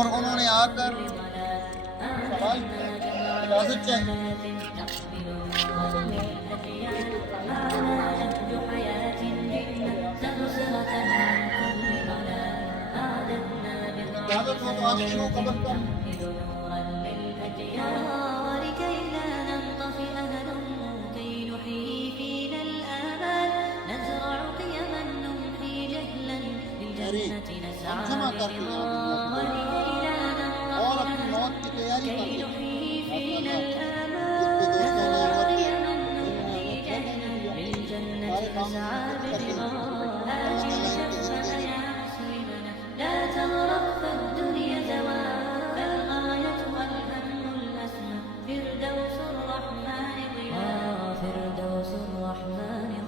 और उन्होंने आकर सवाल किया, इजाजत चाहिए। इजाजत हो तो आप शुरू कबर कर। जमा कर दिया और अपनी मौत की तैयारी कर दी। فردوس الرحمن